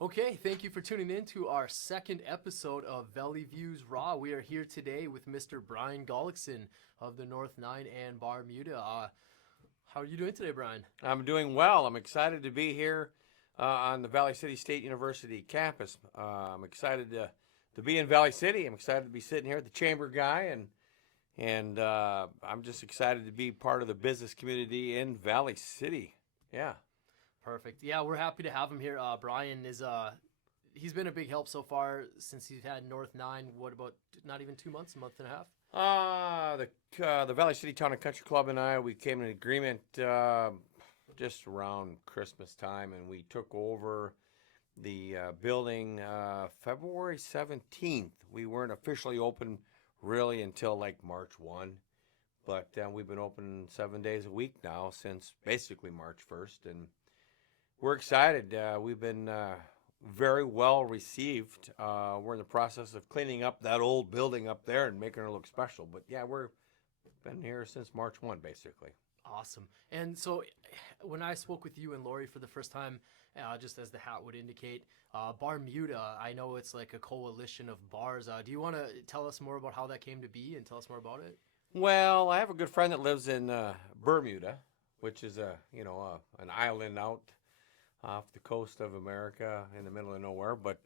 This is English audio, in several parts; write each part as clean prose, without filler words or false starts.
Okay, thank you for tuning in to our second episode of Valley Views Raw. We are here today with Mr. Brian Gullickson of the North 9 and Barmuda. How are you doing today, Brian? I'm doing well. I'm excited to be here on the Valley City State University campus. I'm excited to be in Valley City. I'm excited to be sitting here at the Chamber Guy, and I'm just excited to be part of the business community in Valley City. Yeah. Perfect. Yeah, we're happy to have him here. Brian is he's been a big help so far since he's had North 9. What about not even 2 months, a month and a half? The Valley City Town and Country Club and I, we came to an agreement just around Christmas time, and we took over the building February 17th. We weren't officially open really until like March 1, but we've been open 7 days a week now since basically March 1st, and we're excited. We've been very well received. We're in the process of cleaning up that old building up there and making it look special. But yeah, we've been here since March 1, basically. Awesome. And so when I spoke with you and Lori for the first time, just as the hat would indicate, Barmuda, I know it's like a coalition of bars. Do you want to tell us more about how that came to be and tell us more about it? Well, I have a good friend that lives in Bermuda, which is an island out off the coast of America in the middle of nowhere. But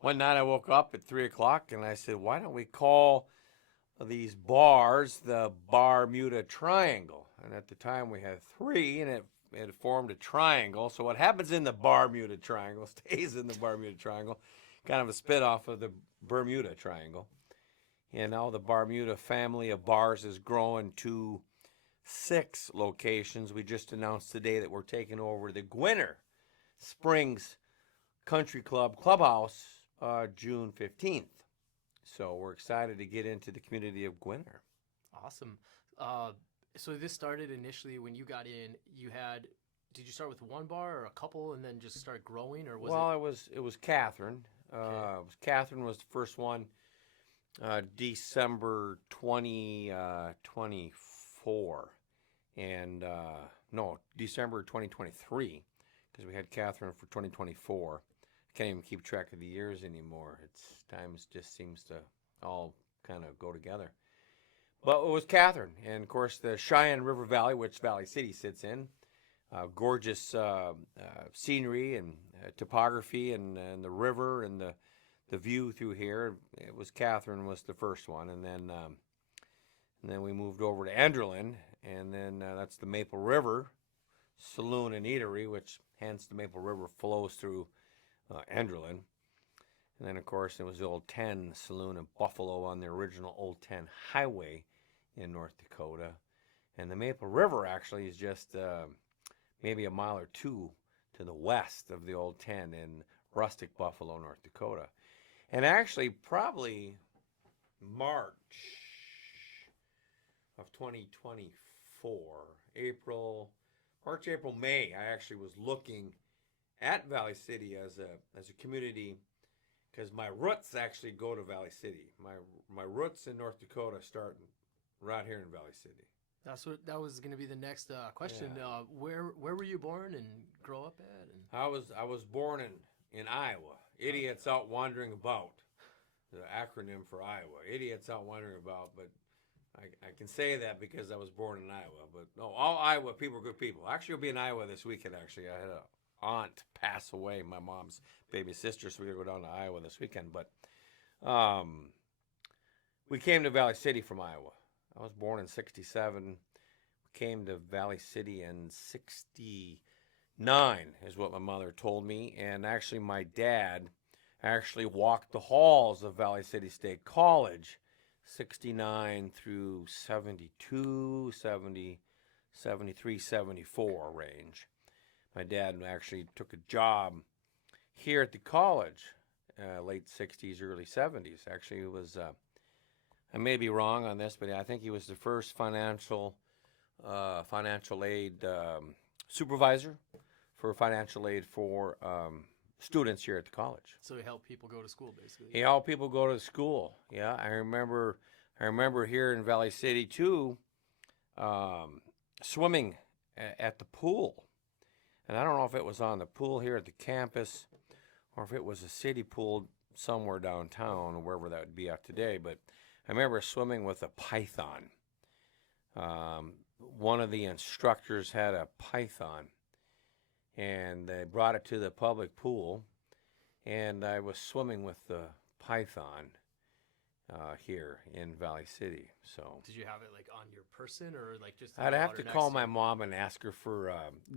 one night I woke up at 3 o'clock and I said, why don't we call these bars the Barmuda Triangle? And at the time we had three, and it formed a triangle. So what happens in the Barmuda Triangle stays in the Barmuda Triangle, kind of a spit-off of the Bermuda Triangle. And now the Barmuda family of bars is growing to 6 locations. We just announced today that we're taking over the Gwinner Springs Country Club Clubhouse June 15th. So we're excited to get into the community of Gwinner. Awesome. So this started initially when you got in. Did you start with one bar or a couple and then just start growing, or was it was Catherine. Okay. Catherine was the first one. December 2024, and December 2023, because we had Catherine for 2024. I can't even keep track of the years anymore. Times just seems to all kind of go together. But it was Catherine, and of course the Cheyenne River Valley, which Valley City sits in, gorgeous scenery and topography, and the river and the view through here. It was Catherine was the first one, and then we moved over to Enderlin, and then that's the Maple River Saloon and Eatery, which hence the Maple River flows through Enderlin. And then of course it was the Old 10 Saloon in Buffalo on the original Old 10 Highway in North Dakota. And the Maple River actually is just maybe a mile or two to the west of the Old 10 in rustic Buffalo, North Dakota. And actually, probably March of 2024, March, April, May, I actually was looking at Valley City as a community, because my roots actually go to Valley City. My roots in North Dakota start right here in Valley City. That was going to be the next question. Yeah. Where were you born and grow up at? And I was born in Iowa. Idiots out wandering about. The acronym for Iowa. Idiots out wandering about, but I can say that because I was born in Iowa. But no, all Iowa people are good people. Actually, I'll be in Iowa this weekend, actually. I had an aunt pass away, my mom's baby sister, so we're going to go down to Iowa this weekend. But we came to Valley City from Iowa. I was born in 67. We came to Valley City in 69, is what my mother told me. And actually, my dad actually walked the halls of Valley City State College, 69 through 72, 70, 73, 74 range. My dad actually took a job here at the college, late 60s, early 70s. Actually, it was, I may be wrong on this, but I think he was the first financial aid supervisor for financial aid for students here at the college. So he helped people go to school, basically. He helped people go to school. Yeah, I remember here in Valley City too, swimming at the pool. And I don't know if it was on the pool here at the campus or if it was a city pool somewhere downtown or wherever that would be at today. But I remember swimming with a python. Um, One of the instructors had a python, and they brought it to the public pool, and I was swimming with the python here in Valley City. So Did you have it like on your person or like just in I'd the have water to next call to my you? mom and ask her for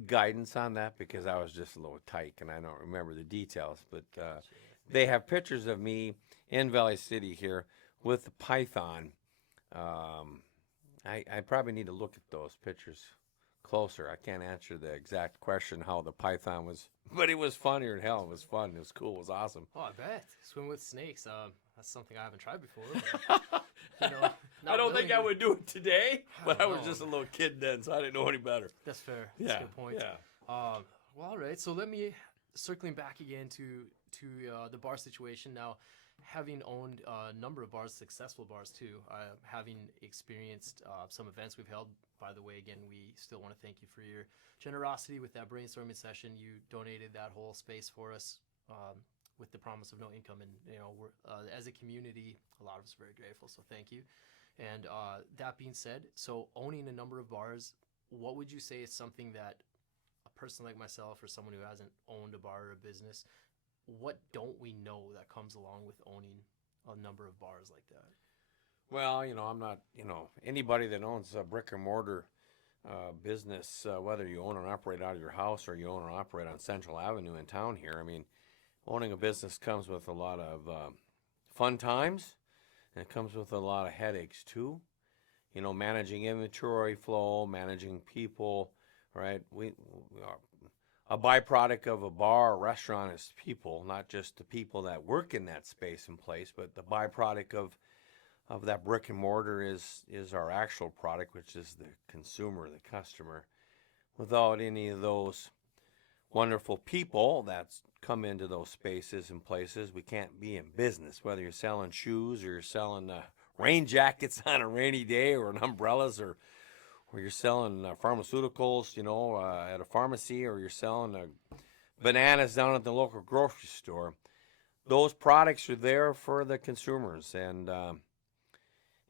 guidance on that because I was just a little tyke and I don't remember the details. But Gotcha. they have pictures of me in Valley City here with the python. Um, I probably need to look at those pictures closer. I can't answer the exact question how the python was, but it was funnier than hell. It was fun. It was cool. It was awesome. Oh, I bet. Swim with snakes. That's something I haven't tried before. But, you know, I not don't think I willingly. would do it today, but I don't was know. just a little kid then, so I didn't know any better. That's fair. That's a good point. Yeah. Well, all right. So let me circling back again to the bar situation now. Having owned a number of bars, successful bars too, having experienced some events we've held. By the way, again, we still want to thank you for your generosity with that brainstorming session. You donated that whole space for us with the promise of no income, and we're as a community, a lot of us are very grateful. So thank you. And that being said, so owning a number of bars, what would you say is something that a person like myself or someone who hasn't owned a bar or a business, what don't we know that comes along with owning a number of bars like that? Well, I'm not, anybody that owns a brick and mortar business, whether you own and operate out of your house or you own and operate on Central Avenue in town here, I mean, owning a business comes with a lot of fun times, and it comes with a lot of headaches too. Managing inventory flow, managing people, right? We are a byproduct of a bar or restaurant is people, not just the people that work in that space and place, but the byproduct of that brick and mortar is our actual product, which is the consumer, the customer. Without any of those wonderful people that's come into those spaces and places, we can't be in business. Whether you're selling shoes or you're selling rain jackets on a rainy day or umbrellas or you're selling pharmaceuticals, at a pharmacy, or you're selling bananas down at the local grocery store. Those products are there for the consumers, and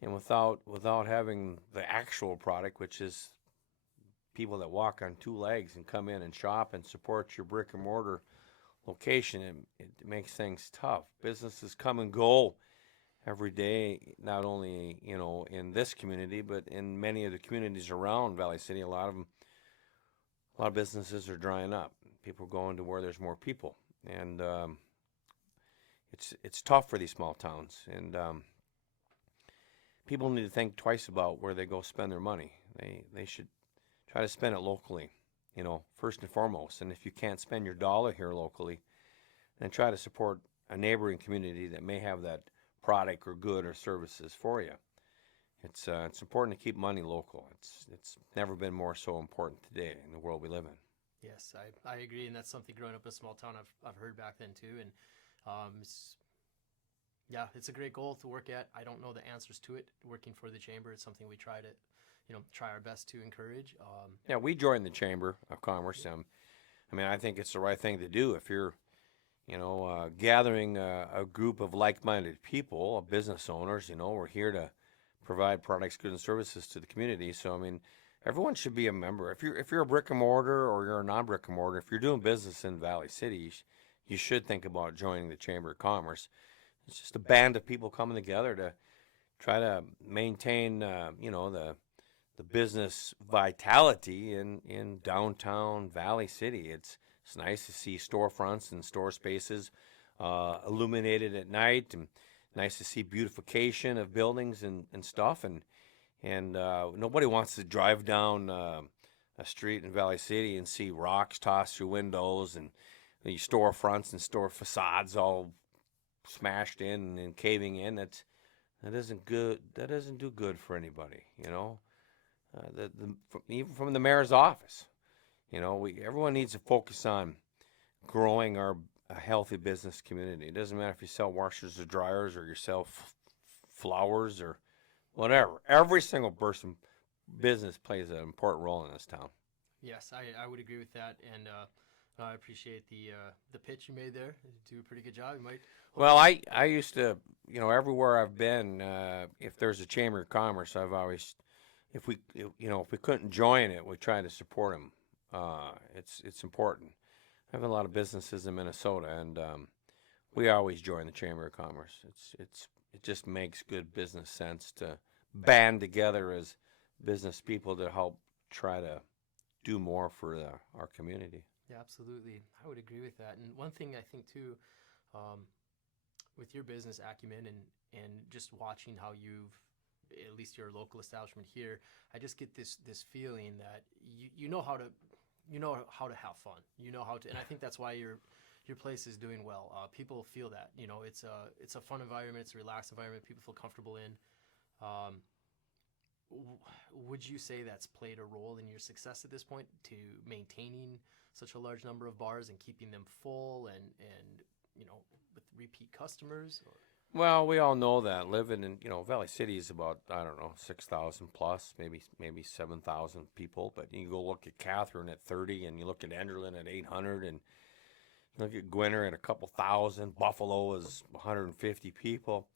without having the actual product, which is people that walk on two legs and come in and shop and support your brick and mortar location, it makes things tough. Businesses come and go every day, not only in this community, but in many of the communities around Valley City. A lot of businesses are drying up. People are going to where there's more people, and it's tough for these small towns. And people need to think twice about where they go spend their money. They should try to spend it locally, first and foremost. And if you can't spend your dollar here locally, then try to support a neighboring community that may have that product or good or services for you. It's important to keep money local. It's never been more so important today in the world we live in. Yes, I agree, and that's something growing up in a small town I've heard back then too, and it's a great goal to work at. I don't know the answers to it. Working for the chamber, it's something we try to try our best to encourage. Yeah, we joined the Chamber of Commerce. I think it's the right thing to do. If you're gathering a group of like-minded people, business owners, we're here to provide products, goods, and services to the community. So, everyone should be a member. If you're a brick and mortar or you're a non-brick and mortar, if you're doing business in Valley City, you should think about joining the Chamber of Commerce. It's just a band of people coming together to try to maintain, the business vitality in downtown Valley City. It's nice to see storefronts and store spaces illuminated at night, and nice to see beautification of buildings and stuff. And nobody wants to drive down a street in Valley City and see rocks tossed through windows and the storefronts and store facades all smashed in and caving in. That isn't good. That doesn't do good for anybody. Even from the mayor's office. Everyone needs to focus on growing a healthy business community. It doesn't matter if you sell washers or dryers or you sell flowers or whatever. Every single business plays an important role in this town. Yes, I would agree with that, and I appreciate the pitch you made there. You do a pretty good job. You might. Well, I used to, everywhere I've been, if there's a chamber of commerce, I've always, if we couldn't join it, we try to support them. It's important. I have a lot of businesses in Minnesota, and we always join the chamber of commerce. It just makes good business sense to band together as business people to help try to do more for our community. Yeah, absolutely. I would agree with that. And one thing I think too, um, with your business acumen and just watching how you've, at least your local establishment here, I just get this feeling that you know how to have fun. You know how to, and I think that's why your place is doing well. People feel that. It's a fun environment. It's a relaxed environment. People feel comfortable in. Um, would you say that's played a role in your success at this point to maintaining such a large number of bars and keeping them full and with repeat customers? Or? Well, we all know that living in Valley City is about, I don't know, 6,000 plus, maybe 7,000 people. But you go look at Catherine at 30, and you look at Enderlin at 800, and you look at Gwinner at a couple thousand. Buffalo is 150 people.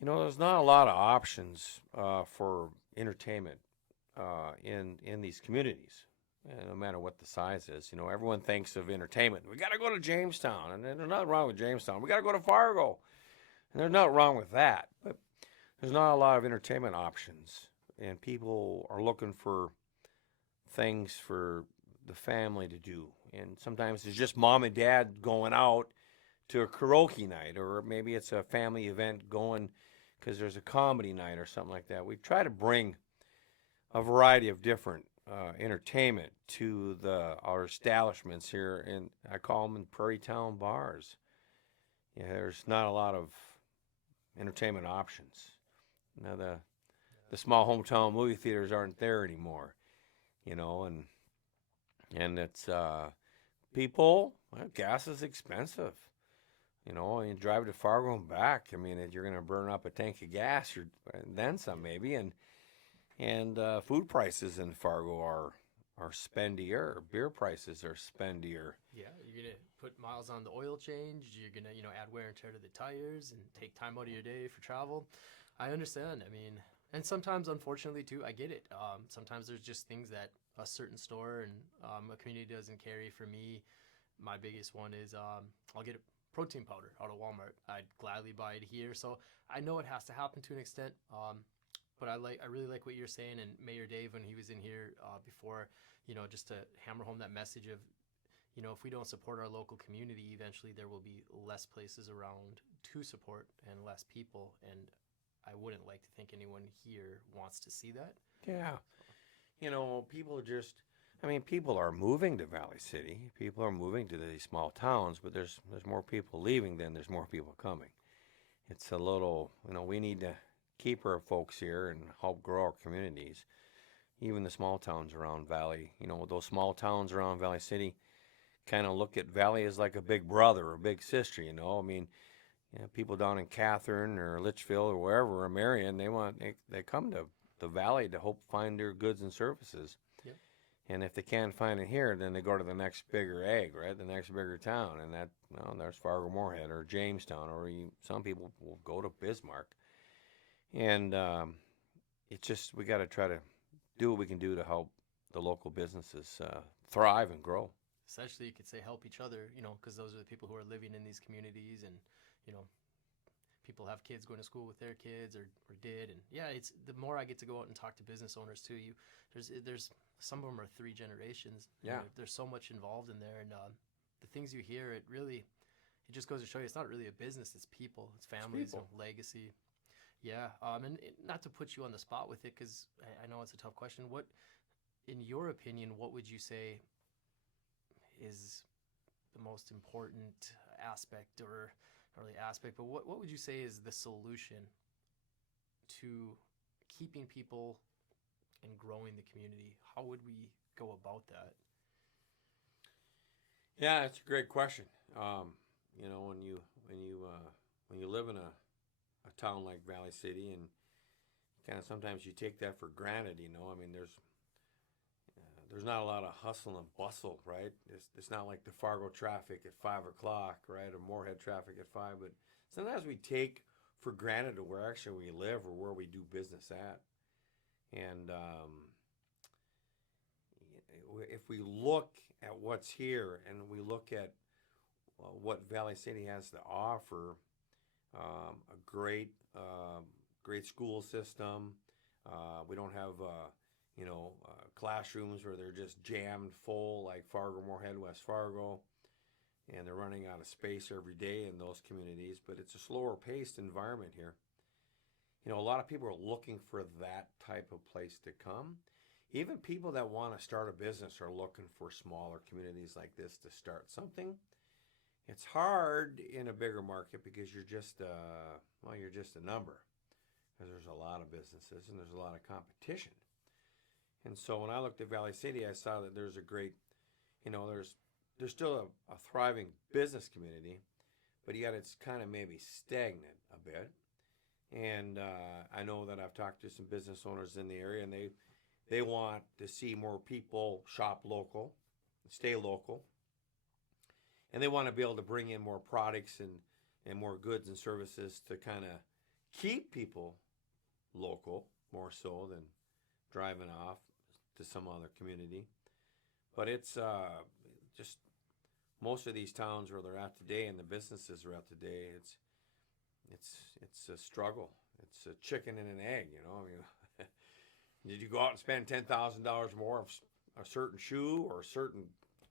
There's not a lot of options for entertainment in these communities, no matter what the size is. Everyone thinks of entertainment. We got to go to Jamestown, and there's nothing wrong with Jamestown. We got to go to Fargo, and there's nothing wrong with that. But there's not a lot of entertainment options, and people are looking for things for the family to do. And sometimes it's just mom and dad going out to a karaoke night, or maybe it's a family event going because there's a comedy night or something like that. We try to bring a variety of different entertainment to our establishments here, and I call them Prairie Town bars. There's not a lot of entertainment options. Now the small hometown movie theaters aren't there anymore, and it's people. Well, gas is expensive. And you drive to Fargo and back. I mean, you're going to burn up a tank of gas, and then some maybe, and food prices in Fargo are spendier. Beer prices are spendier. Yeah, you're gonna put miles on the oil change. You're gonna add wear and tear to the tires and take time out of your day for travel. I understand. I mean, and sometimes, unfortunately, too, I get it. Sometimes there's just things that a certain store and a community doesn't carry. For me, my biggest one is I'll get protein powder out of Walmart. I'd gladly buy it here. So I know it has to happen to an extent. But I really like what you're saying, and Mayor Dave, when he was in here before, just to hammer home that message of, if we don't support our local community, eventually there will be less places around to support and less people. And I wouldn't like to think anyone here wants to see that. Yeah. People are moving to Valley City. People are moving to these small towns, but there's more people leaving than there's more people coming. It's a little, we need to keep our folks here and help grow our communities. Even the small towns around Valley, those small towns around Valley City kind of look at Valley as like a big brother or a big sister, people down in Catherine or Litchfield or wherever, or Marion, they come to the Valley to hope find their goods and services. Yep. And if they can't find it here, then they go to the next bigger egg, right? The next bigger town, and there's Fargo Moorhead or Jamestown, or some people will go to Bismarck. And it's just, we got to try to do what we can do to help the local businesses thrive and grow. Essentially, you could say help each other, because those are the people who are living in these communities, and people have kids going to school with their kids or did. And yeah, it's the more I get to go out and talk to business owners too. There's some of them are 3 generations. Yeah. There's so much involved in there, and the things you hear, it just goes to show you it's not really a business. It's people, it's families, and legacy. Yeah, and not to put you on the spot with it, because I know it's a tough question. What, in your opinion, what would you say is the most important aspect, or not really aspect, but what would you say is the solution to keeping people and growing the community? How would we go about that? Yeah, it's a great question. When you live in a town like Valley City, and kind of sometimes you take that for granted. there's not a lot of hustle and bustle, right? It's not like the Fargo traffic at 5 o'clock, right, or Moorhead traffic at 5. But sometimes we take for granted where actually we live or where we do business at. And if we look at what's here and we look at what Valley City has to offer, a great school system. We don't have classrooms where they're just jammed full like Fargo, Moorhead, West Fargo, and they're running out of space every day in those communities. But it's a slower paced environment here. A lot of people are looking for that type of place to come. Even people that want to start a business are looking for smaller communities like this to start something. It's hard in a bigger market because you're just a number. Because there's a lot of businesses and there's a lot of competition. And so when I looked at Valley City, I saw that there's a great, there's still a thriving business community, but yet it's kind of maybe stagnant a bit. And I know that I've talked to some business owners in the area, and they want to see more people shop local, stay local, and they want to be able to bring in more products and more goods and services to kind of keep people local more so than driving off to some other community. But it's just most of these towns where they're at today and the businesses are at today, it's a struggle. It's a chicken and an egg, did you go out and spend $10,000 more on a certain shoe or a certain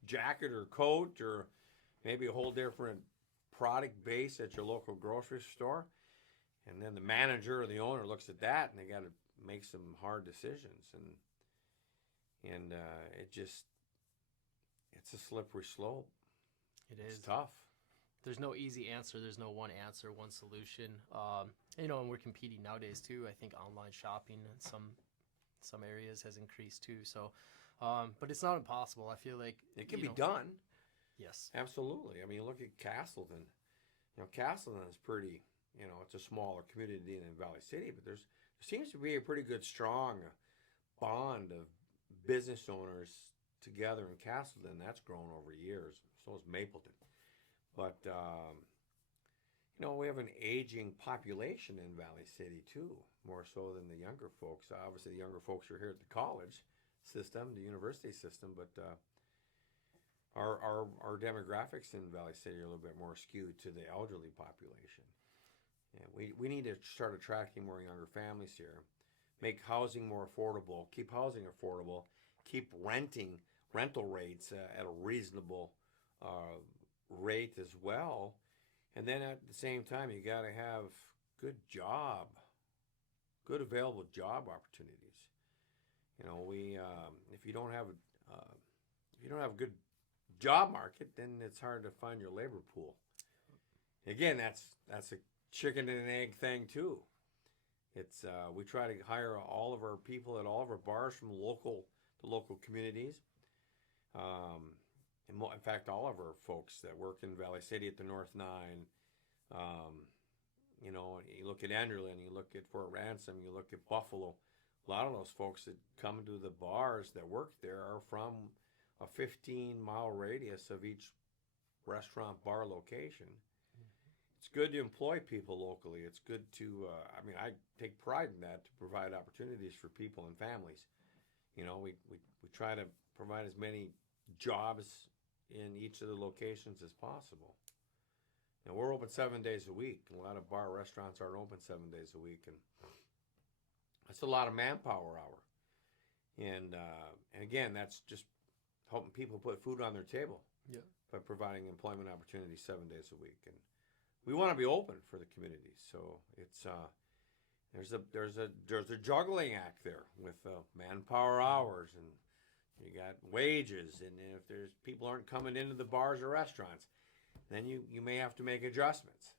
jacket or coat or maybe a whole different product base at your local grocery store? And then the manager or the owner looks at that and they got to make some hard decisions. And it's a slippery slope. It is. It's tough. There's no easy answer. There's no one answer, one solution. And we're competing nowadays too. I think online shopping in some areas has increased too. So, but it's not impossible. I feel like it can be done. Yes, absolutely. I mean, look at Castleton. Castleton is pretty. It's a smaller community than Valley City, but there seems to be a pretty good, strong bond of business owners together in Castleton. That's grown over years. So is Mapleton. But, we have an aging population in Valley City, too, more so than the younger folks. Obviously, the younger folks are here at the college system, the university system, but our demographics in Valley City are a little bit more skewed to the elderly population. And we need to start attracting more younger families here, make housing more affordable, keep housing affordable, keep rental rates at a reasonable rate as well. And then at the same time, you got to have good available job opportunities. If you don't have a good job market, then it's hard to find your labor pool. Again, that's a chicken and an egg thing too. It's we try to hire all of our people at all of our bars from the local communities. In fact, all of our folks that work in Valley City at the North Nine, you look at Enderlin, you look at Fort Ransom, you look at Buffalo. A lot of those folks that come to the bars that work there are from a 15-mile radius of each restaurant bar location. It's good to employ people locally. It's good to, I take pride in that, to provide opportunities for people and families. We try to provide as many jobs in each of the locations as possible. And we're open 7 days a week. A lot of bar restaurants aren't open 7 days a week, and that's a lot of manpower hour. And again, that's just helping people put food on their table. Yeah. By providing employment opportunities 7 days a week. And we want to be open for the community. So it's there's a juggling act there with manpower hours, and you got wages, and if there's people aren't coming into the bars or restaurants, then you may have to make adjustments.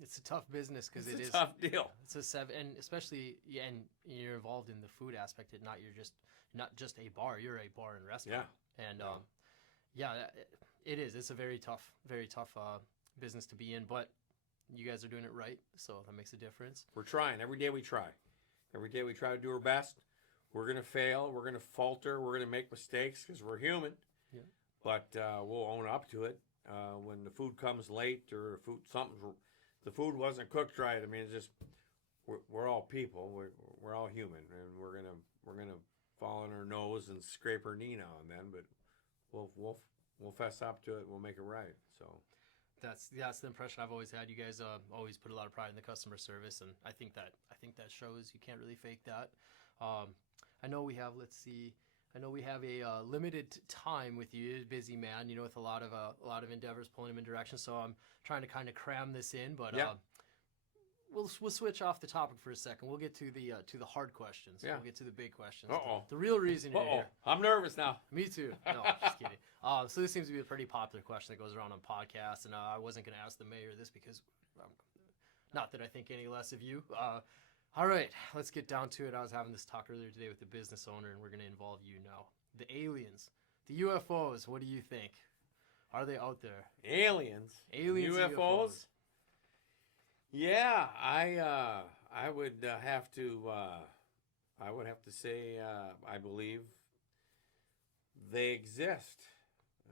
It's a tough business because it is a tough deal. It's a and especially and you're involved in the food aspect. You're not just a bar. You're a bar and restaurant. Yeah. And it is. It's a very tough business to be in. But you guys are doing it right, so that makes a difference. We're trying. Every day we try. Every day we try to do our best. We're going to fail. We're going to falter. We're going to make mistakes because we're human. Yeah. But we'll own up to it. When the food comes late or the food wasn't cooked right. I mean, it's just we're all people. We're all human, and we're gonna fall on our nose and scrape our knee now and then. But we'll fess up to it. We'll make it right. So. That's the impression I've always had. You guys always put a lot of pride in the customer service, and I think that shows. You can't really fake that. I know we have. Let's see. I know we have a limited time with you. You're a busy man, with a lot of endeavors pulling him in direction. So I'm trying to kind of cram this in, but yeah. We'll switch off the topic for a second. We'll get to the hard questions. Yeah. We'll get to the big questions. Uh-oh. The real reason you're here. I'm nervous now. Me too. No, just kidding. So this seems to be a pretty popular question that goes around on podcasts, and I wasn't going to ask the mayor this because, not that I think any less of you. All right, let's get down to it. I was having this talk earlier today with the business owner, and we're going to involve you now. The aliens, the UFOs, what do you think? Are they out there? Aliens, UFOs? Yeah, I would have to say I believe they exist.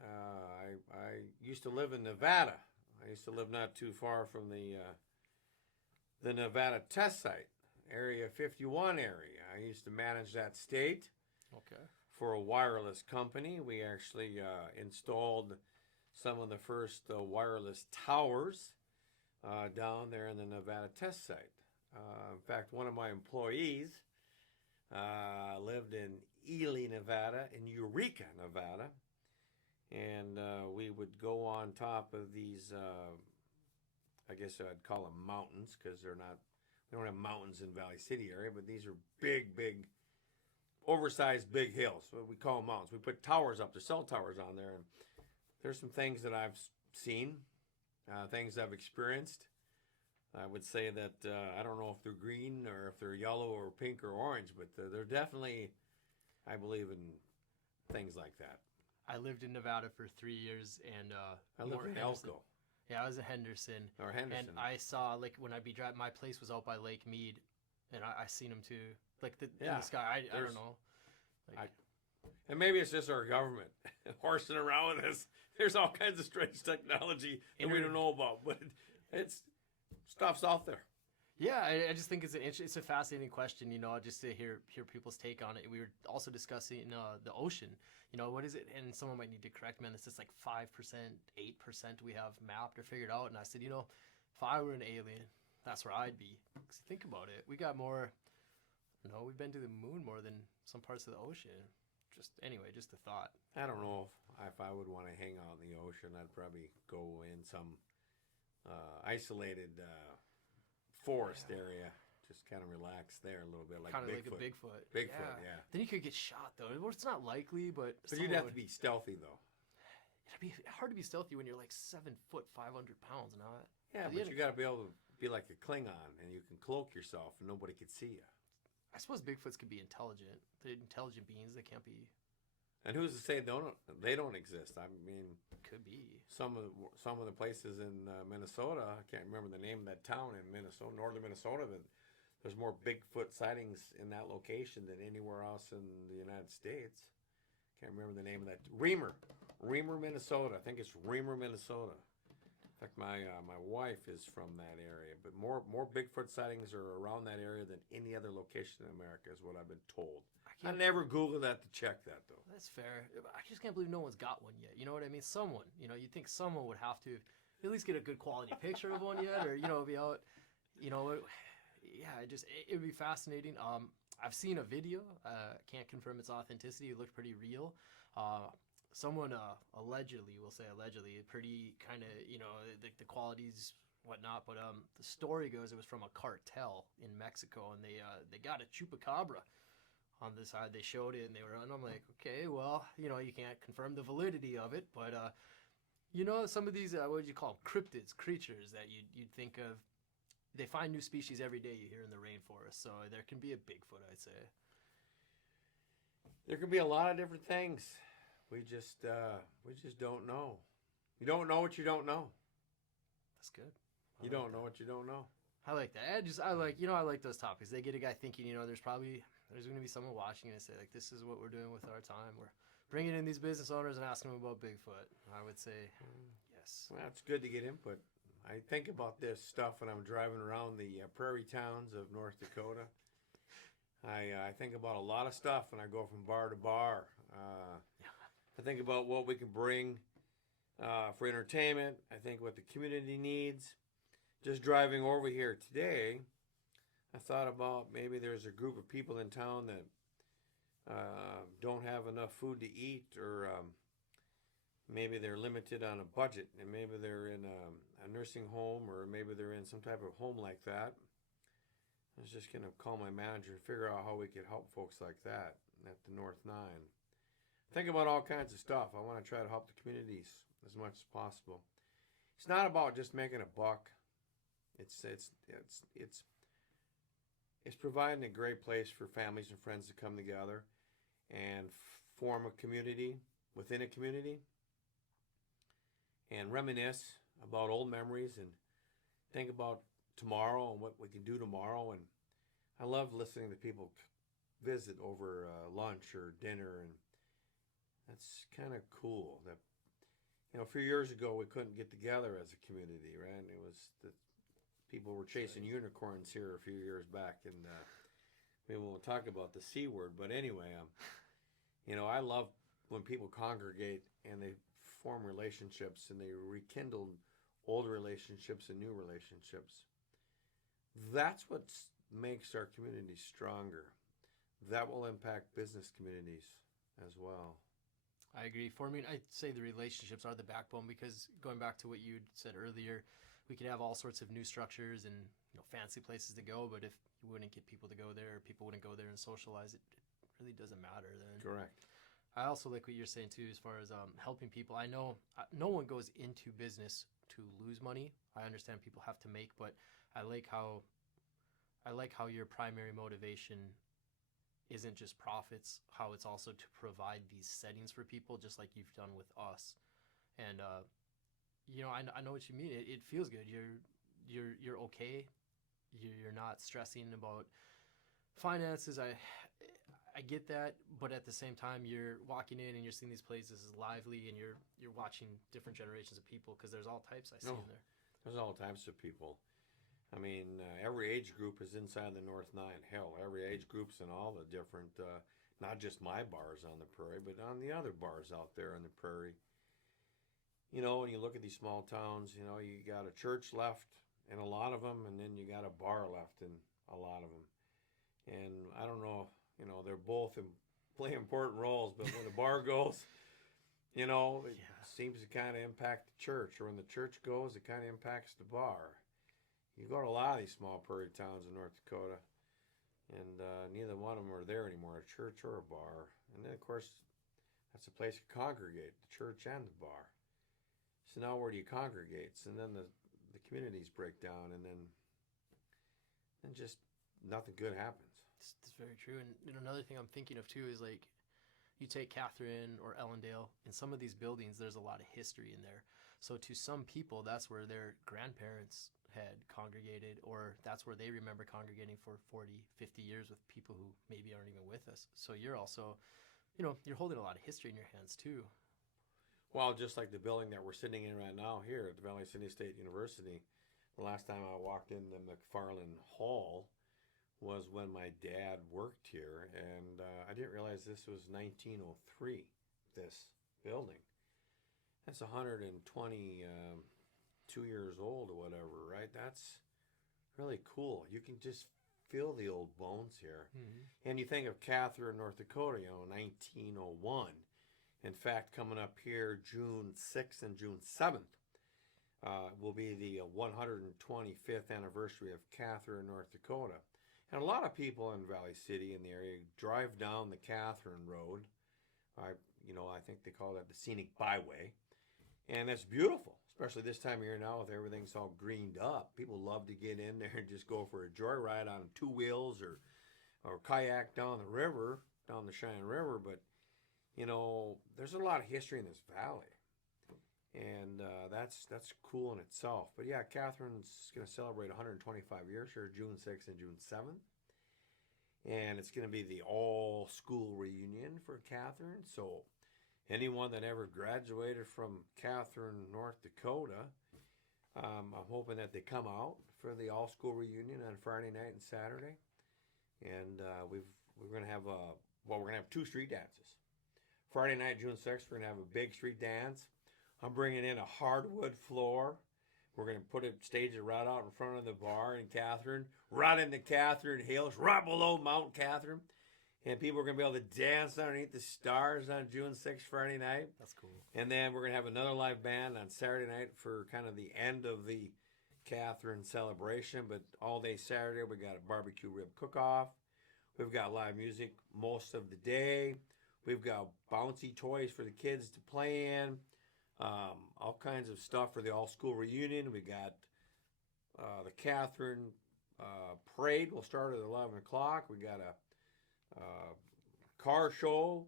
I used to live in Nevada. I used to live not too far from the Nevada test site. Area 51 area. I used to manage that state. Okay. For a wireless company. We actually installed some of the first wireless towers down there in the Nevada test site. In fact, one of my employees lived in Ely, Nevada, in Eureka, Nevada, and we would go on top of these, I guess I'd call them mountains because they're not. We don't have mountains in Valley City area, but these are big, oversized big hills. What we call mountains. We put towers up, the cell towers on there, and there's some things that I've seen, things I've experienced. I would say that I don't know if they're green or if they're yellow or pink or orange, but they're definitely, I believe in things like that. I lived in Nevada for 3 years, and I lived in Elko. Yeah, I was in Henderson. Or Henderson. And I saw, when I'd be driving, my place was out by Lake Mead, and I seen them too. In the sky. I don't know. And maybe it's just our government horsing around with us. There's all kinds of strange technology that we don't know about, but it's stuff's out there. Yeah, I just think it's a fascinating question, just to hear people's take on it. We were also discussing the ocean. What is it? And someone might need to correct me on this. It's like 5%, 8% we have mapped or figured out. And I said, if I were an alien, that's where I'd be. Because think about it. We got more, we've been to the moon more than some parts of the ocean. Just a thought. I don't know if I would want to hang out in the ocean. I'd probably go in some isolated forest area. Just kind of relax there a little bit, like kind of Bigfoot. like a Bigfoot. Bigfoot, yeah. Then you could get shot though. Well, it's not likely, but you'd have to be stealthy though. It'd be hard to be stealthy when you're like 7 foot, 500 pounds now. Yeah, but you got to be able to be like a Klingon, and you can cloak yourself, and nobody can see you. I suppose Bigfoots could be intelligent. They're intelligent beings. They can't be. And who's to say they don't exist? I mean, could be some of the places in Minnesota. I can't remember the name of that town in Minnesota, northern Minnesota, but there's more Bigfoot sightings in that location than anywhere else in the United States. Can't remember the name of that. Reamer, Minnesota. I think it's Reamer, Minnesota. In fact, my wife is from that area. But more Bigfoot sightings are around that area than any other location in America, is what I've been told. I never Googled that to check that, though. That's fair. I just can't believe no one's got one yet. You know what I mean? Someone. You'd think someone would have to at least get a good quality picture of one yet, or be out. Yeah, it would be fascinating. I've seen a video. Can't confirm its authenticity. It looked pretty real. Someone allegedly, pretty kind of, the qualities, whatnot. But the story goes it was from a cartel in Mexico, and they got a chupacabra on the side. They showed it, and I'm like, okay, well, you can't confirm the validity of it, but some of these what would you call them? Cryptids, creatures that you'd think of. They find new species every day you hear in the rainforest, so there can be a Bigfoot, I'd say. There could be a lot of different things. We just don't know. You don't know what you don't know. That's good. You don't know what you don't know. I like that. I like those topics. They get a guy thinking, there's probably there's going to be someone watching and say, like, this is what we're doing with our time. We're bringing in these business owners and asking them about Bigfoot. I would say, yes. Well, it's good to get input. I think about this stuff when I'm driving around the prairie towns of North Dakota. I think about a lot of stuff when I go from bar to bar. I think about what we can bring for entertainment. I think what the community needs. Just driving over here today, I thought about maybe there's a group of people in town that don't have enough food to eat, or maybe they're limited on a budget, and maybe they're in a nursing home, or maybe they're in some type of home like that. I was just going to call my manager and figure out how we could help folks like that at the North 9. Think about all kinds of stuff. I want to try to help the communities as much as possible. It's not about just making a buck. It's providing a great place for families and friends to come together and form a community within a community and reminisce about old memories and think about tomorrow and what we can do tomorrow. And I love listening to people visit over lunch or dinner, and that's kind of cool. That, you know, a few years ago we couldn't get together as a community, right? It was the people were chasing unicorns here a few years back, and we won't talk about the C word, but anyway, you know, I love when people congregate and they form relationships and they rekindle old relationships and new relationships. That's what makes our community stronger. That will impact business communities as well. I agree. For me, I'd say the relationships are the backbone, because going back to what you said earlier, we could have all sorts of new structures and, you know, fancy places to go, but if you wouldn't get people to go there, or people wouldn't go there and socialize, it really doesn't matter then. Correct. I also like what you're saying too, as far as helping people. I know no one goes into business to lose money. I understand people have to make, but I like how your primary motivation isn't just profits, how it's also to provide these settings for people, just like you've done with us. And you know, I know what you mean. It feels good. You're okay. You're not stressing about finances. I get that, but at the same time, you're walking in and you're seeing these places as lively, and you're watching different generations of people, because there's all types I see in there. There's all types of people. I mean, every age group is inside the North 9. Hell, every age group's in all the different, not just my bars on the prairie, but on the other bars out there on the prairie. You know, when you look at these small towns, you know, you got a church left in a lot of them, and then you got a bar left in a lot of them. And I don't know, you know, they're both play important roles, but when the bar goes, you know, it seems to kind of impact the church, or when the church goes, it kind of impacts the bar. You go to a lot of these small prairie towns in North Dakota, and neither one of them are there anymore, a church or a bar. And then, of course, that's a place to congregate, the church and the bar. So now where do you congregate? And then the communities break down, and then just nothing good happens. It's very true. And another thing I'm thinking of too is, like, you take Catherine or Ellendale, in some of these buildings, there's a lot of history in there. So to some people, that's where their grandparents had congregated, or that's where they remember congregating for 40, 50 years with people who maybe aren't even with us. So you're also, you know, you're holding a lot of history in your hands too. Well, just like the building that we're sitting in right now here at the Valley City State University, the last time I walked in the McFarland Hall was when my dad worked here, and I didn't realize this was 1903, this building. That's 122 years old or whatever, right? That's really cool. You can just feel the old bones here. Mm-hmm. And you think of Catherine, North Dakota, you know, 1901. In fact, coming up here June 6th and June 7th will be the 125th anniversary of Catherine, North Dakota. And a lot of people in Valley City in the area drive down the Catherine Road. I think they call that the Scenic Byway. And it's beautiful, especially this time of year now with everything's all greened up. People love to get in there and just go for a joyride on two wheels or kayak down the river, down the Cheyenne River. But, you know, there's a lot of history in this valley. And that's cool in itself. But yeah, Catherine's going to celebrate 125 years here, June 6th and June 7th. and it's going to be the all-school reunion for Catherine. So anyone that ever graduated from Catherine, North Dakota, I'm hoping that they come out for the all-school reunion on Friday night and Saturday. And we're going to have we're going to have 2 street dances. Friday night, June 6th, we're going to have a big street dance. I'm bringing in a hardwood floor. We're going to stage it right out in front of the bar in Catherine, right in the Catherine Hills, right below Mount Catherine. And people are going to be able to dance underneath the stars on June 6th, Friday night. That's cool. And then we're going to have another live band on Saturday night for kind of the end of the Catherine celebration. But all day Saturday, we got a barbecue rib cook-off. We've got live music most of the day. We've got bouncy toys for the kids to play in. All kinds of stuff for the all-school reunion. We got the Catherine parade will start at 11 o'clock. We got a car show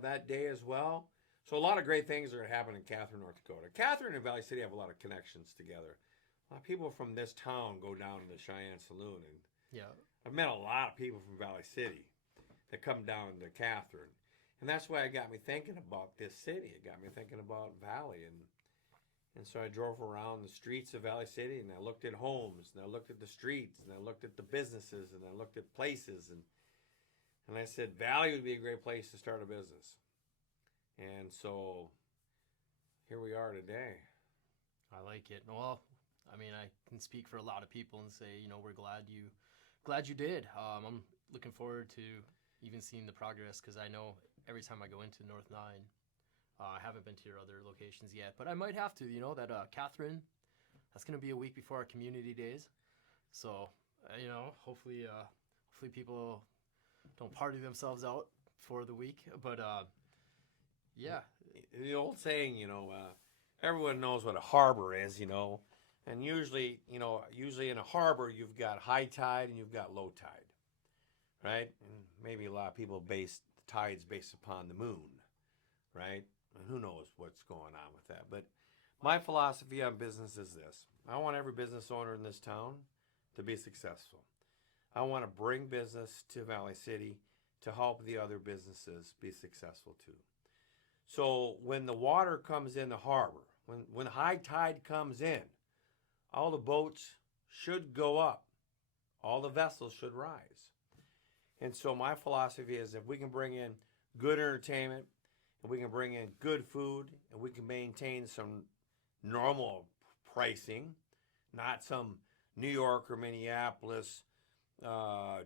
that day as well. So a lot of great things are going to happen in Catherine, North Dakota. Catherine and Valley City have a lot of connections together. A lot of people from this town go down to the Cheyenne Saloon, and Yeah. I've met a lot of people from Valley City that come down to Catherine. And that's why it got me thinking about this city. It got me thinking about Valley. And so I drove around the streets of Valley City, and I looked at homes, and I looked at the streets, and I looked at the businesses, and I looked at places. And I said, Valley would be a great place to start a business. And so here we are today. I like it. Well, I mean, I can speak for a lot of people and say, we're glad you did. I'm looking forward to even seeing the progress, because I know every time I go into North 9, I haven't been to your other locations yet, but I might have to. That Catherine, that's going to be a week before our community days. So, hopefully people don't party themselves out for the week. But, yeah. The old saying, everyone knows what a harbor is, and usually in a harbor, you've got high tide and you've got low tide, right? And maybe a lot of people base the tides based upon the moon, right? And who knows what's going on with that. But my philosophy on business is this. I want every business owner in this town to be successful. I want to bring business to Valley City to help the other businesses be successful too. So when the water comes in the harbor, when high tide comes in, all the boats should go up. All the vessels should rise. And so my philosophy is, if we can bring in good entertainment, and we can bring in good food, and we can maintain some normal pricing, not some New York or Minneapolis,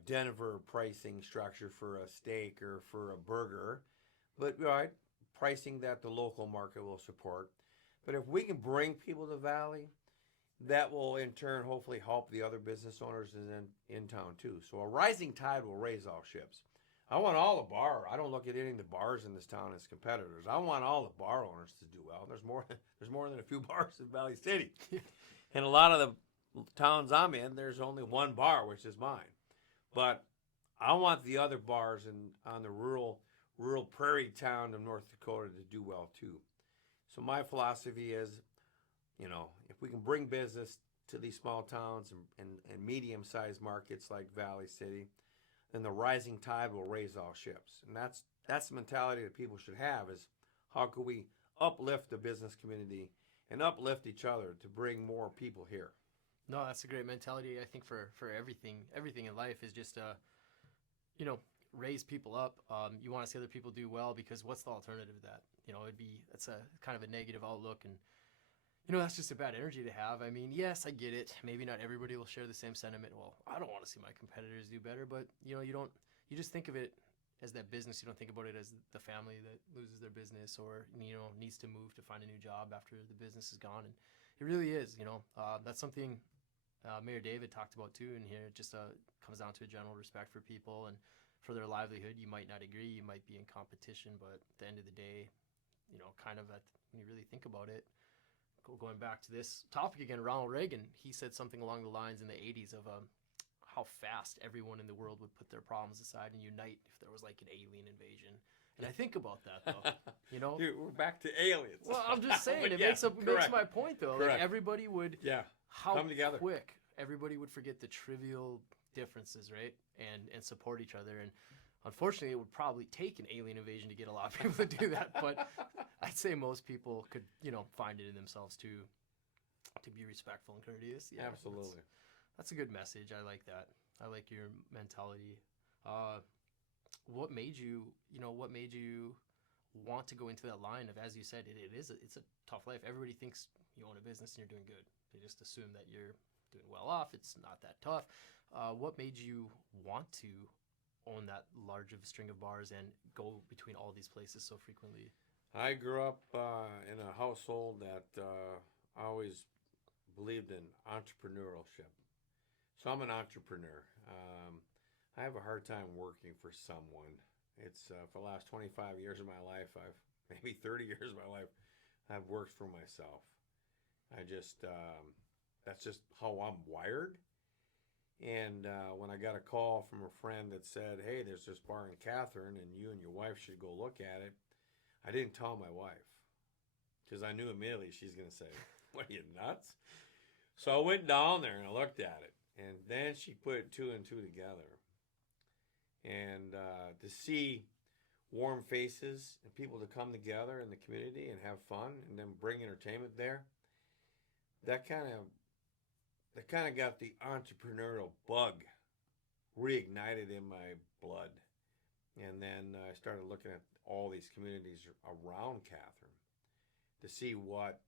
Denver pricing structure for a steak or for a burger, but pricing that the local market will support. But if we can bring people to Valley, that will in turn hopefully help the other business owners in town too. So a rising tide will raise all ships. I want all the bar. I don't look at any of the bars in this town as competitors. I want all the bar owners to do well. There's more than a few bars in Valley City. And a lot of the towns I'm in, there's only one bar, which is mine. But I want the other bars on the rural prairie town of North Dakota to do well too. So my philosophy is, if we can bring business to these small towns and medium-sized markets like Valley City, then the rising tide will raise all ships. And that's the mentality that people should have, is how can we uplift the business community and uplift each other to bring more people here. No, that's a great mentality. I think for everything in life is just raise people up. You want to see other people do well, because what's the alternative to that? It's a kind of a negative outlook, and that's just a bad energy to have. I mean, yes, I get it. Maybe not everybody will share the same sentiment. Well, I don't want to see my competitors do better, but you just think of it as that business. You don't think about it as the family that loses their business or needs to move to find a new job after the business is gone. And it really is, that's something Mayor David talked about too in here. It just comes down to a general respect for people and for their livelihood. You might not agree, you might be in competition, but at the end of the day, when you really think about it, going back to this topic again, Ronald Reagan, he said something along the lines in the 80s of how fast everyone in the world would put their problems aside and unite if there was like an alien invasion. And I think about that though, Dude, we're back to aliens. Well, I'm just saying, it makes my point though. Correct. Like everybody would, come together. Quick everybody would forget the trivial differences, right? And support each other. And unfortunately, it would probably take an alien invasion to get a lot of people to do that. But I'd say most people could, find it in themselves to be respectful and courteous. Yeah, Absolutely. That's a good message. I like that. I like your mentality. What made you want to go into that line of, as you said, it's a tough life. Everybody thinks you own a business and you're doing good. They just assume that you're doing well off. It's not that tough. What made you want to own that large of a string of bars and go between all these places so frequently? I grew up in a household that always believed in entrepreneurship. So I'm an entrepreneur. I have a hard time working for someone. It's for the last 25 years of my life, maybe 30 years of my life, I've worked for myself. That's just how I'm wired. And when I got a call from a friend that said, hey, there's this bar in Catherine and you and your wife should go look at it, I didn't tell my wife because I knew immediately she's going to say, what are you, nuts? So I went down there and I looked at it. And then she put two and two together. And to see warm faces and people to come together in the community and have fun and then bring entertainment there, that kind of got the entrepreneurial bug reignited in my blood. And then I started looking at all these communities around Catherine to see what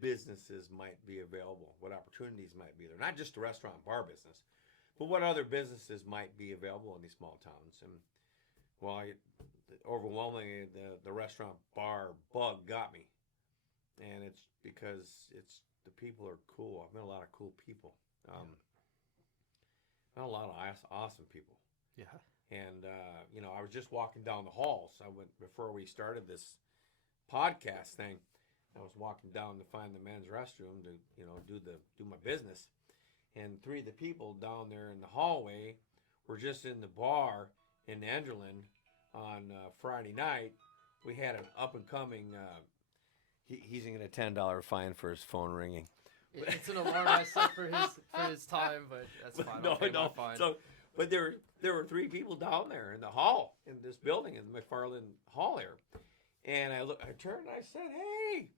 businesses might be available, what opportunities might be there. Not just the restaurant and bar business, but what other businesses might be available in these small towns. And overwhelmingly, the restaurant bar bug got me. And it's because the people are cool. I've met a lot of cool people. Met a lot of awesome people. Yeah. And, I was just walking down the halls. Before we started this podcast thing, I was walking down to find the men's restroom to, do my business. And three of the people down there in the hallway were just in the bar in Enderlin on Friday night. We had an up-and-coming, he's going to get a $10 fine for his phone ringing. It's an alarm I set for his time, but that's fine. No, fine. But there were three people down there in the hall, in this building, in the McFarland Hall here. And I turned and I said, hey,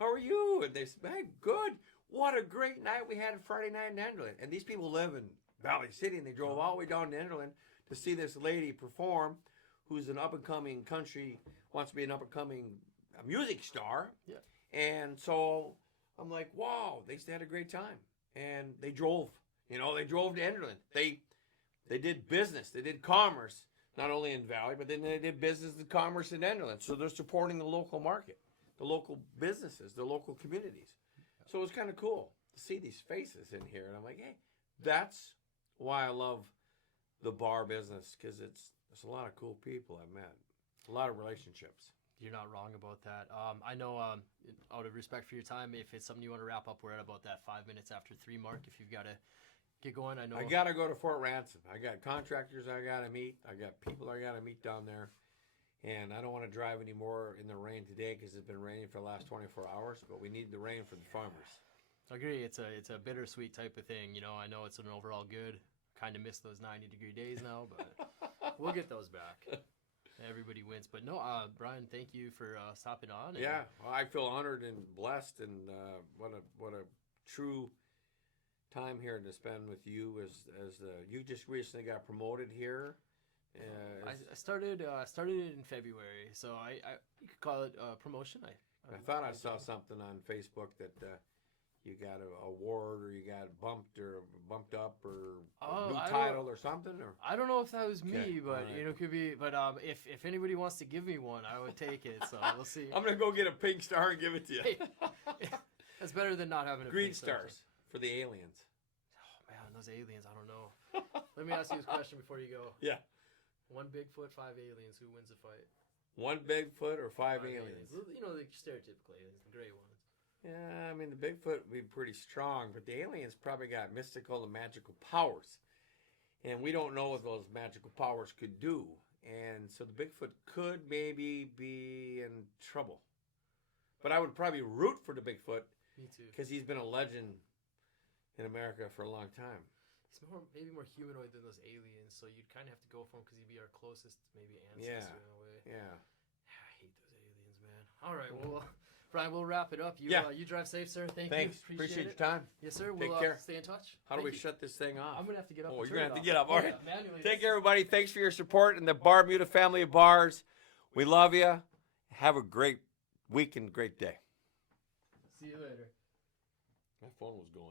how are you? And they said, hey, good. What a great night we had Friday night in Enderlin. And these people live in Valley City, and they drove all the way down to Enderlin to see this lady perform, who's an up-and-coming wants to be an up-and-coming music star. Yeah. And so I'm like, wow, they had a great time. And they drove, to Enderlin. They did business. They did commerce, not only in Valley, but then they did business and commerce in Enderlin. So they're supporting the local market, the local businesses, the local communities. So it was kind of cool to see these faces in here. And I'm like, hey, that's why I love the bar business, because there's a lot of cool people I've met, a lot of relationships. You're not wrong about that. I know, out of respect for your time, if it's something you want to wrap up, we're at about that 5 minutes after 3 mark. If you've got to get going, I know. I got to go to Fort Ransom. I got contractors I got to meet. I got people I got to meet down there. And I don't want to drive anymore in the rain today because it's been raining for the last 24 hours, but we need the rain for the farmers. I agree. It's a bittersweet type of thing. I know it's an overall good. Kind of miss those 90-degree days now, but we'll get those back. Everybody wins. But no, Brian, thank you for stopping on. Yeah, well, I feel honored and blessed, and what a true time here to spend with you. As you just recently got promoted here. I started it in February, so you could call it a promotion. I thought I saw something on Facebook that you got an award, or you got bumped up, or a new title or something. Or I don't know if that was me, okay, but right. It could be. But if anybody wants to give me one, I would take it. So we'll see. I'm gonna go get a pink star and give it to you. Hey, that's better than not having a green pink star. stars for the aliens. Oh man, those aliens! I don't know. Let me ask you this question before you go. Yeah. 1 Bigfoot, 5 aliens. Who wins the fight? 1 Bigfoot or 5 aliens? The stereotypical aliens, the gray ones. Yeah, I mean, the Bigfoot would be pretty strong, but the aliens probably got mystical and magical powers. And we don't know what those magical powers could do. And so the Bigfoot could maybe be in trouble. But I would probably root for the Bigfoot. Me too. Because he's been a legend in America for a long time. he's maybe more humanoid than those aliens, so you'd kind of have to go for him because he'd be our closest maybe ancestor in a way. Yeah. I hate those aliens, man. All right, well, Brian, we'll wrap it up. You, Yeah. You drive safe, sir. Thanks. You. Appreciate it. your time. Yes, sir. Take We'll care. stay in touch. How do Thank we you. shut this thing off? I'm gonna have to get up. Oh, and you're turn gonna have it to get up. off. All Yeah, right. manually. Take care, everybody. Thanks for your support and the Barmuda family of bars. We love you. Have a great week and great day. See you later. My phone was going.